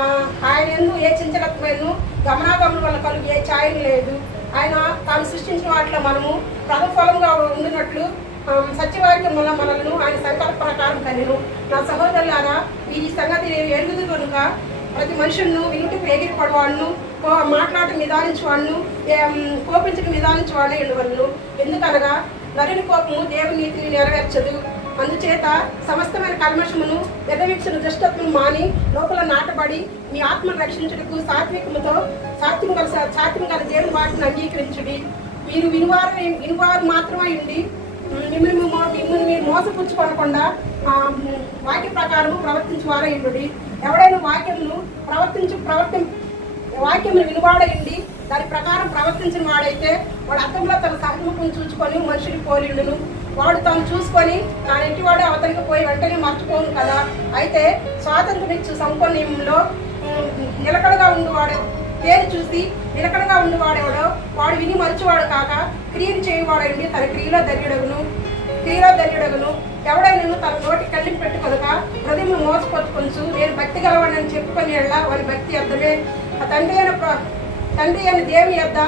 ఆయన ఎందు ఏ చింతలత్వను గమనాగమనం వల్ల కలుగు ఏ ఛాయం లేదు. ఆయన తాను సృష్టించిన వాటిలో మనము ప్రథఫలంగా ఉండినట్లు సత్యవాక్యం వల్ల మనలను ఆయన సంకల్ప ప్రకారం కలిను. నా సహోదరులారా, ఈ సంగతి ఎరుగుదు కనుక ప్రతి మనుషులను వినుటికి ఎగిరిపడవాడును, మాట్లాడటం నిదానించేవాడును, కోపించడం నిదానించేవాడే ఉండవలను. ఎందుకనగా నరుని కోపము దేవుని నీతిని నెరవేర్చదు. అందుచేత సమస్తమైన కల్మషమును ఎగవీక్షణ దుష్టత్వం మాని లోపల నాటబడి మీ ఆత్మను రక్షించుటకు సాత్వికం గల దేవుని వాటిని అంగీకరించుడి. మీరు వినువారు మాత్రమే ఉండి మిమ్మల్ని మీరు మోసపుచ్చుకోనకుండా వాక్య ప్రకారము ప్రవర్తించేవారే ఉండుడి. ఎవడైనా వాక్యమును వినువాడయండి దాని ప్రకారం ప్రవర్తించిన వాడైతే వాడు అర్థంలో తన సహముఖం చూసుకొని మనుషుని పోలిండును. వాడు తను చూసుకొని తాను ఎట్టివాడు అవతలికి పోయి వెంటనే మర్చిపోను కదా. అయితే స్వాతంత్రమిచ్చు సంపన్నంలో నిలకడగా ఉండేవాడు పేరు చూసి నిలకడగా ఉండేవాడెవడో వాడు విని మరచువాడు కాక క్రియను చేయవాడండి తన క్రియలో ధన్యుడగును. ఎవడైనా తన నోటి కళ్ళిని పెట్టుకొనక హృదయం మోసపరుచుకొంచు నేను భక్తి గలవాడని చెప్పుకొని వారి భక్తి అర్థమే. తండ్రి అయిన దేవుని యొద్ద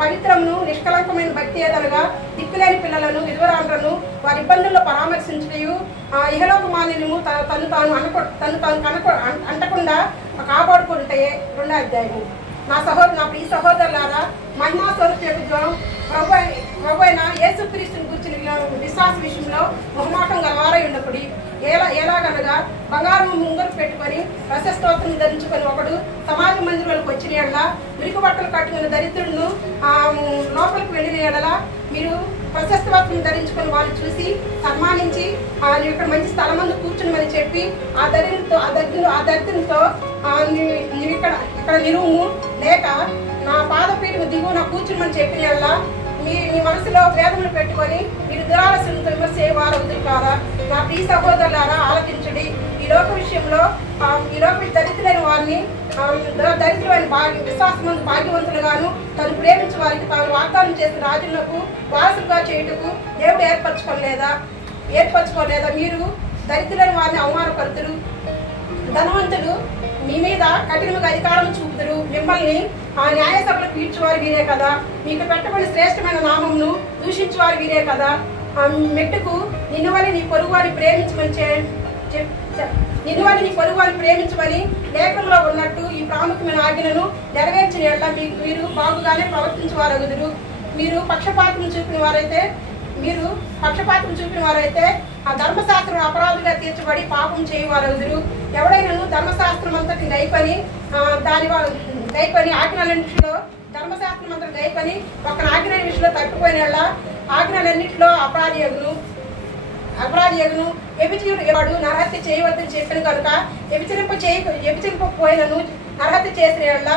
పవిత్రమును నిష్కలంకమైన భక్తి ఏదనగా దిక్కులేని పిల్లలను విధవరాండ్రను వారి ఇబ్బందుల్లో పరామర్శించు ఇహలోక మాలిన్యము తను తాను అంటకుండా కాపాడుకుంటే 2వ అధ్యాయము. నా ప్రియ సహోదరులారా, మహిమా స్వరూపం ప్రభు అయిన యేసుక్రీస్తుని గురించిన విశ్వాస విషయంలో మొహమాటం గలవారై ఉండకుడి. ఎలాగనగా బంగారం ముంగరు పెట్టుకొని రసస్తోత్రం ధరించుకొని ఒకడు సమాజ మందిరాలకు వచ్చిన ఎడల మిరుకు బట్టలు కట్టుకుని దరిద్రులను లోపలికి వెళ్ళిన ఎడల మీరు ప్రశస్త వస్త్రం ధరించుకొని వాళ్ళు చూసి సన్మానించి ఇక్కడ మంచి స్థలమందు కూర్చుని చెప్పి ఆ దరిద్రునితో ఇక్కడ నిరువు లేక నా పాదపీఠము దిగువ నా కూర్చుని చెప్పిన ఎడల మీ మనసులో వేదములు పెట్టుకొని మీరు దురాలస్యంతో విమర్శ చేయవారు కాదా. నా ప్రియ సహోదరులారా, ఆలోచించండి. ఈ లోక విషయంలో దరిద్రులైన వారిని దరిద్రులైన విశ్వాసమందు భాగ్యవంతులుగాను తను ప్రేమించే వారికి తాను వాగ్దానం చేసిన రాజులకు వారసులుగా చేయుటకు దేవుడు ఏర్పరచుకోలేదా. మీరు దరిద్రులైన వారిని అవమానపరుతురు. ధనవంతుడు మీ మీద కఠినంగా అధికారం చూపుతారు. మిమ్మల్ని న్యాయసభలకు పీడ్చేవారు వీరే కదా. మీకు పెట్టబడిన శ్రేష్టమైన నామమును దూషించేవారు వీరే కదా. మెట్టుకు నిన్ను వల్ల నీ పొరుగు వారిని ప్రేమించమని లేఖనంలో ఉన్నట్టు ఈ ప్రాముఖ్యమైన ఆజ్ఞలను నెరవేర్చిన ఎడల మీరు బాగుగానే ప్రవర్తించేవారు. మీరు పక్షపాతం చూపిన వారైతే ఆ ధర్మశాస్త్రం అపరాధుగా తీర్చబడి పాపం చేయవారు. ఎవడైనా ధర్మశాస్త్రం అంతటి గైకొని ఆజ్ఞలన్నింటిలో ధర్మశాస్త్రం అంతా గైకొని ఒక ఆజ్ఞ విషయంలో తప్పిపోయిన ఆజ్ఞలన్నింటిలో అపరాధియగును. వ్యభిచారుడు నరహత్య చేయవద్దని చెప్పిన కనుక వ్యభిచరింపపోయినను నరహత్య చేసిన ఎడల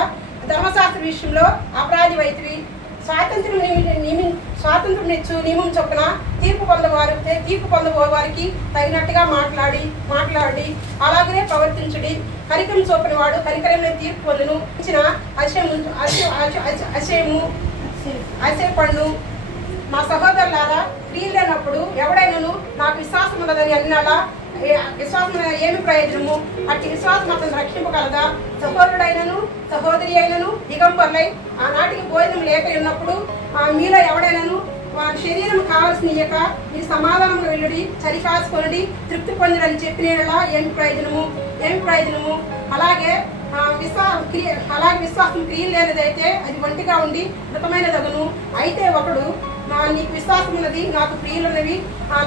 ధర్మశాస్త్ర విషయంలో అపరాధి వైతివి. స్వాతంత్రం ఇచ్చు నియమం చొప్పున తీర్పు పొందవారికి తగినట్టుగా మాట్లాడి అలాగనే ప్రవర్తించుడి. కనికరం చూపిన వాడు కనికరమైన తీర్పు పొందును. ఇచ్చిన అశయపండు. మా సహోదరులారా, క్రియలు లేనప్పుడు ఎవడైనాను నాకు విశ్వాసం ఉన్నదని అన్నాడా విశ్వాసం ఏమి ప్రయోజనము? అట్టి విశ్వాసం అతను రక్షింపగలదా? సహోదరుడైనను సహోదరి అయినను దిగంబర్లై ఆనాటికి భోజనం లేక ఉన్నప్పుడు మీలో ఎవడైనాను వారి శరీరం కావాల్సిన ఇయ్యక మీ సమాధానం వెళ్ళి చలి కాసుకొని తృప్తి పొందడని చెప్పిన ఏమి ప్రయోజనము? అలాగే విశ్వాసం క్రియలు లేనిదైతే అది ఒంటిగా ఉండి మృతమైనదగును. అయితే ఒకడు నీకు విశ్వాసం ఉన్నది, నాకు క్రియలున్నవి,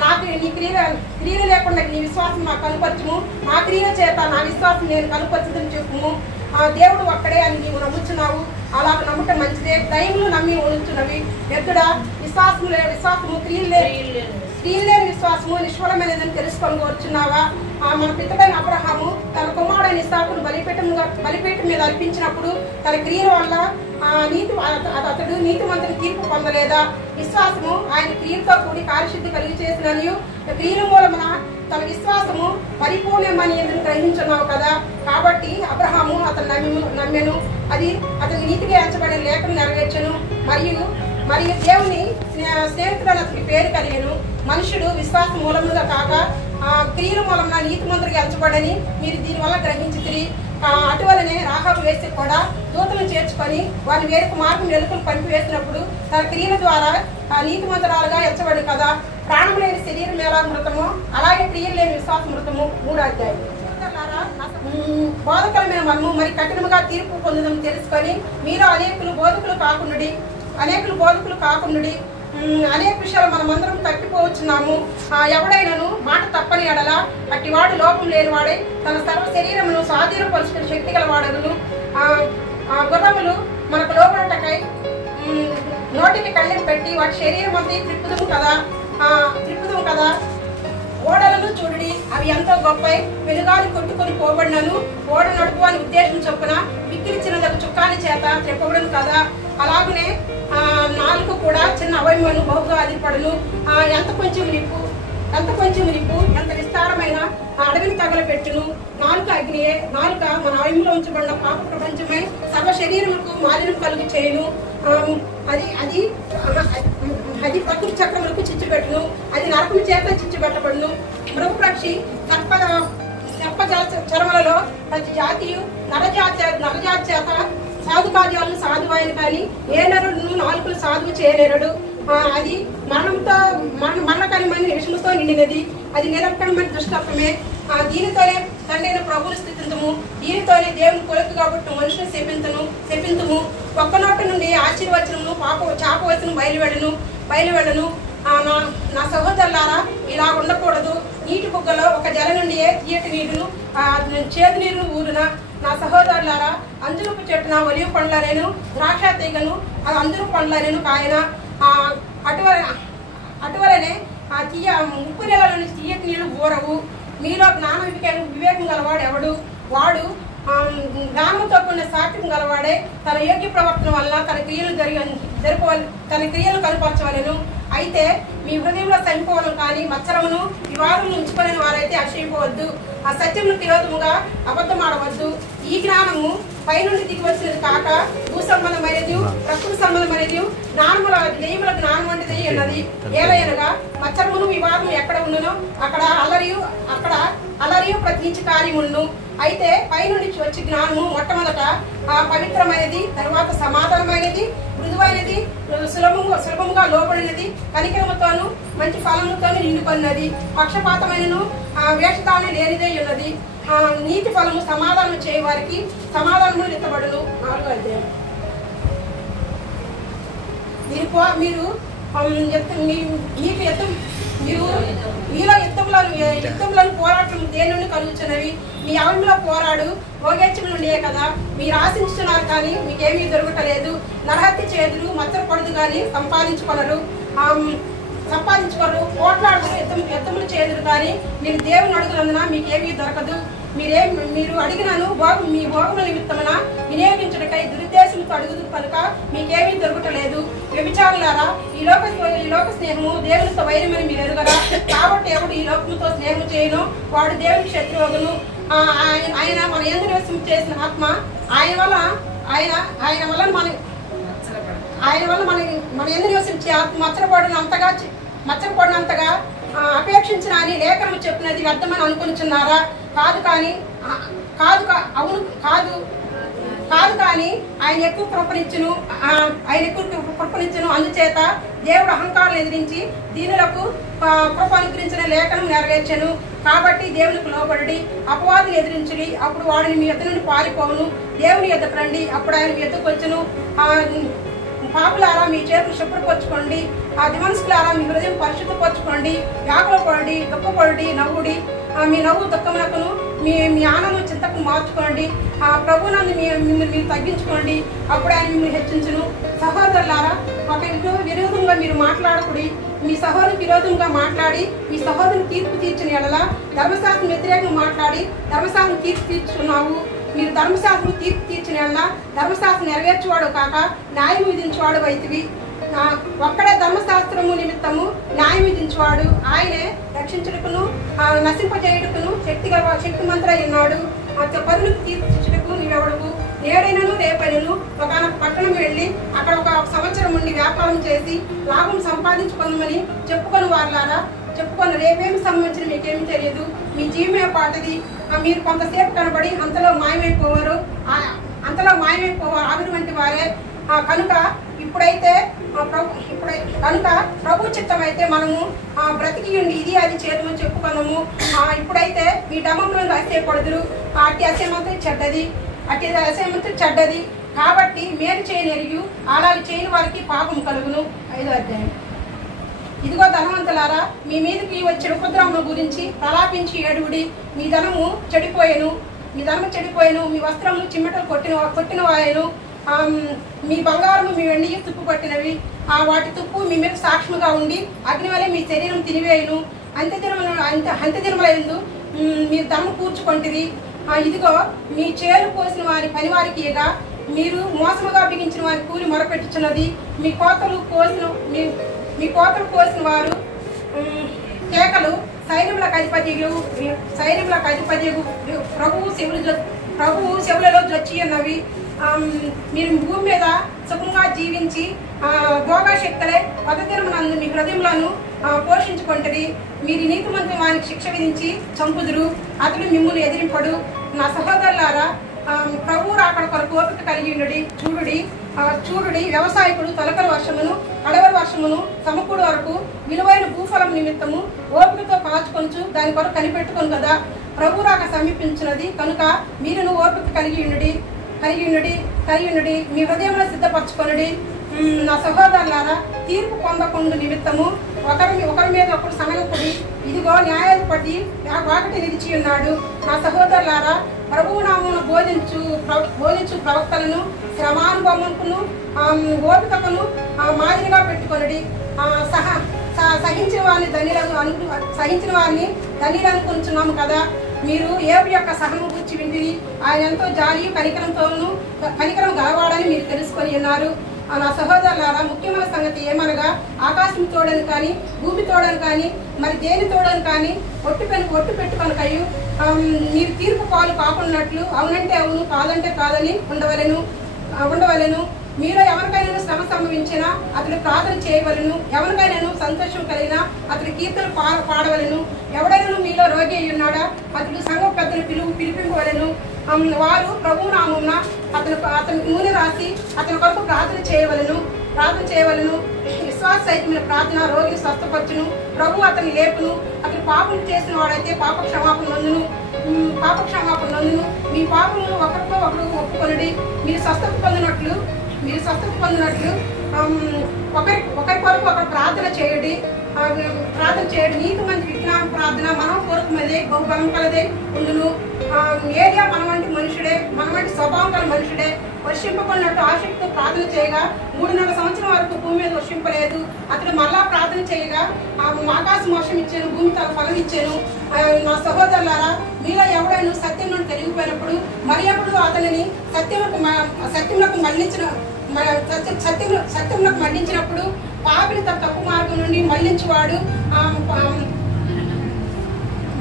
నాకు నీ క్రియలు లేకుండా నీ విశ్వాసం నాకు కనుపరచుము, నా క్రియల చేత నా విశ్వాసం నేను కనుపరచుదని చెప్పుము. దేవుడు ఒక్కడే అని నీవు నమ్ముచున్నావు. అలా నమ్మటం మంచిదే. దైవములు నమ్మి ఉంచున్నవి ఎక్కడ విశ్వాసము క్రియలు లేని విశ్వాసము నిష్ఫలమైనదని తెలుసుకొని కోరుచున్నావా? మన పితడైన అబ్రహాము తన కుమారుడైన ఇస్సాకును బలిపీఠం మీద అర్పించినప్పుడు తన క్రియల వల్ల అతడు నీతిమంతుని తీర్పు పొందలేదా? విశ్వాసము ఆయన క్రియలతో కూడి కార్యసిద్ధి కలిగి చేసిననియు క్రియల మూలమున తన విశ్వాసము పరిపూర్ణమని ఎందుకు గ్రహించున్నావు కదా. కాబట్టి అబ్రహాము అతను నమ్మెను, అది అతని నీతిగా ఎంచబడిన లేఖను నెరవేర్చను. మరియు దేవుని స్నేహితుడని అతనికి పేరు కలిగెను. మనుషుడు విశ్వాస మూలముగా కాక క్రియల మూలమున నీతిమంతుడిగా ఎంచబడని మీరు దీనివల్ల గ్రహించితిరి. అటువలనే రాహాబు వేసి కూడా దూతలను చేర్చుకొని వారి వేరొక మార్గం ఎలుకలు పంపివేసినప్పుడు తన క్రియల ద్వారా నీతిమంతురాలుగా ఎంచబడి కదా. ప్రాణం లేని శరీరం ఎలా మృతమో అలాగే క్రియలు లేని విశ్వాస మృతము. 3వ అధ్యాయం. బోధకులమైన మనము మరి కఠినముగా తీర్పు పొందడం తెలుసుకొని మీరు అనేకులు బోధకులు కాకుండాడి అనేక విషయాలు మనమందరం తప్పిపోవచ్చున్నాము. ఎవడైనాను మాట తప్పని ఎడల అట్టివాడు లోపం లేనివాడై తన సర్వ శరీరమును స్వాధీనపరుచుకునే శక్తి గలవాడగును. గుర్రములు మనకు లోపలటకై నోటికి కళ్ళెం పెట్టి వాటి శరీరం అంతా త్రిప్పుదుము కదా. ఓడలను చూడుడి, అవి ఎంతో గొప్పై వెలుగాలి కొట్టుకొని పోబడినను ఓడ నడుపు అని ఉద్దేశం చొప్పున విక్కిరిచినదకు చుక్కాని చేత త్రిప్పబడును కదా. అలాగనే నాలుగు కూడా చిన్న అవయవమును బహుగా అదిపడును. ఎంత కొంచెం నిప్పు ఎంత విస్తారమైన అడవిని తగలపెట్టును. నాలుక అగ్నియే. నాలుక మన అవయములో ఉంచబడిన పాప ప్రపంచమై సర్వ శరీరములకు మాలిన్యం కలుగు చేయును. అది ప్రకృతి చక్రములకు చిచ్చుపెట్టును. అది నరకము చేత చిచ్చుపెట్టబడును. మృగపక్షి సర్ప చరములలో ప్రతి జాతియు నరజాతి చేత సాధు కార్యాలను సాధువాయను కానీ ఏ నరుడును నాలుగులు సాధువు చేయలేరడు. అది మరణకరమైన విషముతో నిండినది. అది నిరర్కణమైన దుష్టత్వమే. దీనితోనే తండ్రైన ప్రభువును స్థితింతుము. దీనితోనే దేవుని కొరకు కాబట్టి మనుషుని శపింతుము. ఒక్క నోటి నుండి ఆశీర్వచనము చాపవచనం బయలువెడను. నా సహోదరులారా, ఇలా ఉండకూడదు. నీటి బుగ్గలో ఒక జల నుండి తీయటి నీరును చేదు నీరును ఊరున. నా సహోదరులారా, అంజురపు చెట్టున ఒలివ పండ్లనేను ద్రాక్ష తీగను అందరూ పండ్లనేను కాయన. అటువలనే ఉప్పు నెలలో నుంచి తీయటి నీళ్లు ఊరవు. మీలో జ్ఞాన వివేకం గలవాడు ఎవడు? వాడు జ్ఞానంతో కూడిన సాక్ష్యం గలవాడే తన యోగ్య ప్రవర్తన వల్ల తన క్రియలు కనపరచవలెను. అయితే మీ హృదయంలో చనిపోవడం కానీ మత్సరమును వివాదమును ఉంచుకునే వారైతే అక్షయపోవద్దు. ఆ సత్యమును విరోధముగా అబద్ధమాడవద్దు. ఈ జ్ఞానము పైనుండి దిగి వచ్చినది కాక భూ సంబంధమైనది ప్రకృతి సంబంధమైనది దెయ్యముల జ్ఞానం వంటిది అన్నది. ఏలయనగా మత్సరమును వివాదము ఎక్కడ ఉండునో అక్కడ అలరియు ప్రతి నీచ కార్యమును. అయితే పైనుండి వచ్చి జ్ఞానము మొట్టమొదట పవిత్రమైనది, తరువాత సమాధానమైనది, మృదువైనది, సులభముగా లోబడినది, కనికరముతోను మంచి ఫలముతోను నిండుకొన్నది, పక్షపాతమైనను వేషధారణ లేనిదే ఉన్నది. నీతి ఫలము సమాధానం చేయవారికి సమాధానము ఎత్తబడును. 4వ అధ్యాయం. మీలో యుద్ధములను పోరాటం దేని నుండి కలుగుతున్నవి? మీ అవయంలో పోరాడు భోగేచ్ఛం నుండియే కదా. మీరు ఆశించుతున్నారు కానీ మీకేమీ దొరకటలేదు. నరహత్య చేదురు, మత్సరపడదు కానీ సంపాదించుకోరు. పోట్లాడుతూ యుద్ధములు చేదురు కానీ మీరు దేవుని అడుగునందున మీకేమీ దొరకదు. మీరు అడిగినను మీ భోగముల నిమిత్తమున వినియోగించుటకై దురుద్దేశంతో అడుగుదు కనుక మీకేమీ దొరకటలేదు. వ్యభిచారులారా, ఈ లోక స్నేహము దేవునితో వైరమని మీరు ఎరుగరా? కాబట్టి ఎవడు ఈ లోకముతో స్నేహం చేయను వాడు దేవునికి శత్రువును. ఆయన మన యందు నివసం చేసిన ఆత్మ ఆయన వల్ల మన యందు నివసించే ఆత్మ మచ్చరపడినంతగా అపేక్షించిన అని లేఖనము చెప్పినది వ్యర్థమని అనుకుంటున్నారా? కాదు కానీ ఆయన ఎక్కువ కృపణించును. అందుచేత దేవుడు అహంకారం ఎదిరించి దీనులకు కృప అనుగ్రహించిన లేఖనం నెరవేర్చెను. కాబట్టి దేవునికి లోబడి అపవాదిని ఎదిరించుడి, అప్పుడు వాడిని మీ ఎద్దు నుండి పారిపోవును. దేవుని ఎద్దకు రండి, అప్పుడు ఆయన మీ ఎద్దుకు వచ్చును. పాపులారా, మీ చేతులు శుభ్రపరచుకోండి. దిమనస్కులారా, మీ హృదయం పరిశుద్ధపరచుకోండి. వ్యాకులపడి దుఃఖపడి నవ్వుడి. మీ నవ్వు దుఃఖమునకును మీ ఆనందం చింతకు మార్చుకోండి. ప్రభునందు మిమ్మల్ని మీరు తగ్గించుకోండి, అప్పుడు ఆయన మిమ్మల్ని హెచ్చించును. సహోదరులారా, ఒకరితో విరోధంగా మీరు మాట్లాడకుడి. మీ సహోదరుని విరోధంగా మాట్లాడి మీ సహోదరుని తీర్పు తీర్చిన ఎడల ధర్మశాస్త్రం వ్యతిరేకంగా మాట్లాడి ధర్మశాస్త్రం తీర్పు తీర్చున్నావు. మీరు ధర్మశాస్త్రం తీర్పు తీర్చిన ఎడల ధర్మశాస్త్రం నెరవేర్చేవాడు కాక న్యాయం విధించేవాడు అయితివి. ఒక్కడే ధర్మశాస్త్రము నిమిత్తము న్యాయం విధించేవాడు. ఆయనే రక్షించుటకును నశింపజేయుటకును శక్తిమంతుడై ఉన్నాడు. పరులకు తీర్చుటకు నీవెవడవు? నేడైనను రేపైనను ఒక పట్టణం వెళ్ళి అక్కడ ఒక సంవత్సరం నుండి వ్యాపారం చేసి లాభం సంపాదించుకోమని చెప్పుకొని రేపేమి సంబంధించిన మీకేమి తెలియదు. మీ జీవమే పాటది. మీరు కొంతసేపు కనబడి అంతలో మాయమైపోవారు, ఆవిరి వంటి వారే. కనుక ఇప్పుడైతే ప్రభు చిత్తం అయితే మనము బ్రతికి ఉండి ఇది అది చేయమని చెప్పుకున్నాము. ఇప్పుడైతే మీ డమంలో అసేపడుదురు, అట్టి అసేమంతా చెడ్డది కాబట్టి మేలు చేయనెరియు అలాగే చేయని వారికి పాపం కలుగును. 5వ అధ్యాయం. ఇదిగో ధనవంతులారా, మీ మీదకి వచ్చే ఉపద్రవముల గురించి ప్రలాపించి ఏడుగుడి. మీ ధనము చెడిపోయేను, మీ వస్త్రములు చిమ్మటలు కొట్టినవాయను, మీ బంగారము మీ వెండి తుప్పు పట్టినవి. వాటి తుప్పు మీ మీద సాక్ష్యముగా ఉండి అగ్ని వలె మీ శరీరం తినివేయును. అంత్యదినములందు మీరు ధనము కూర్చుకొంటిరి. ఇదిగో మీ చేలు కోసిన వారి పనివారికి ఇగా మీరు మోసముగా బిగించిన వారి కూలి మొరపెట్టుచున్నది. మీ కోతలు కోసిన వారు కేకలు సైన్యములకు అధిపతి ప్రభువు చెవులలో జొచ్చి ఉన్నవి. మీరు భూమి మీద సుఖంగా జీవించి భోగశక్తులే పదదినమునందు మీ హృదయములను పోషించుకుంటది. మీరు నీతిమంతుని వారికి శిక్ష విధించి చంపుదురు, అతడు మిమ్మును ఎదిరింపడు. నా సహోదరులారా, ప్రభువు రాకడ కొరకు ఓపిక కలిగి చూడుడి వ్యవసాయకుడు తొలకరి వర్షమును అడవరి వర్షమును సమకూడు వరకు విలువైన భూఫలం నిమిత్తము ఓపికతో కాచుకొంచు దాని కొరకు కనిపెట్టుకొని కదా. ప్రభు రాక సమీపించినది కనుక మీరును ఓపిక కలిగి ఉండుడి మీ హృదయంలో సిద్ధపరచుకొనుడి. నా సహోదరులారా, తీర్పు పొందకుండా నిమిత్తము ఒకరి మీద ఒకరు సనగకుడి. ఇదిగో న్యాయాధిపతి వాకటి నిలిచి ఉన్నాడు. నా సహోదరులారా, ప్రభువు నామమున బోధించు ప్రవక్తలను శ్రమానుభవమును ఓపికను మాదిరిగా పెట్టుకొనుడి. సహించిన వారిని ధన్యులు అనుకుంటున్నాము కదా. మీరు ఏబు యొక్క సహనము గురించి వింటిరి. ఆయన ఎంతో జాలి కనికరం గలవాడని మీరు తెలుసుకొని ఉన్నారు. నా సహోదరులారా, ముఖ్యమైన సంగతి ఏమనగా ఆకాశం తోడని కానీ భూమి తోడని కానీ మరి దేని తోడని కానీ ఒట్టు పెట్టుకొనకయు మీరు తీర్పు పాలు కాకున్నట్లు అవునంటే అవును కాదంటే కాదని ఉండవలెను. మీరు ఎవరికైనా శ్రమ సంభవించినా అతడు ప్రార్థన చేయవలను, ఎవరికైనా సంతోషం కలిగినా అతడు కీర్తన పాడవలను. ఎవడైనా మీలో రోగి అయి ఉన్నాడా అతడు సంఘ పెద్దలు పిలిపింపవలను. వారు ప్రభు నామమున అతనికి నూనె రాసి అతని కొరకు ప్రార్థన చేయవలను. విశ్వాస సహితమైన ప్రార్థన రోగిని స్వస్థపరచును, ప్రభు అతని లేపును. అతను పాపం చేసిన వాడైతే పాప క్షమాపణ నందును. మీ పాపమును ఒకరితో ఒకరు ఒప్పుకొనుడి. మీరు స్వస్థత పొందినట్లు ఒకరి కొరకు ఒకరు ప్రార్థన చేయండి. నీకు మంచి విజ్ఞాన ప్రార్థన మనపూర్వకమదే బహుబలం కలదే ఉండును. ఏరియా మన వంటి స్వభావం గల మనుషుడే వర్షింపబడినట్టు ఆసక్తితో ప్రార్థన చేయగా 3.5 సంవత్సరం వరకు భూమి మీద వర్షింపలేదు. అతడు మళ్ళా ప్రార్థన చేయగా ఆకాశం వర్షం ఇచ్చాను, భూమి తన ఫలం ఇచ్చాను. నా సహోదరులారా, మీలో ఎవడైనా సత్యం నుండి తెలిగిపోయినప్పుడు మరి ఎప్పుడు అతనిని సత్యములకు మళ్లించినప్పుడు పాపిని తన తప్పు మార్గం నుండి మళ్లించువాడు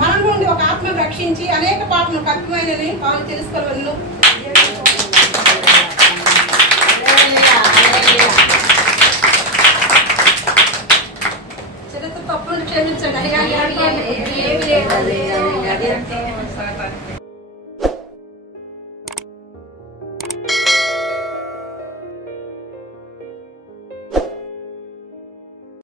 మన నుండి ఒక ఆత్మను రక్షించి అనేక పాపను కప్పిమైనని వాళ్ళు తెలుసుకోగలను. చరిత్ర తప్పును క్షమించండి.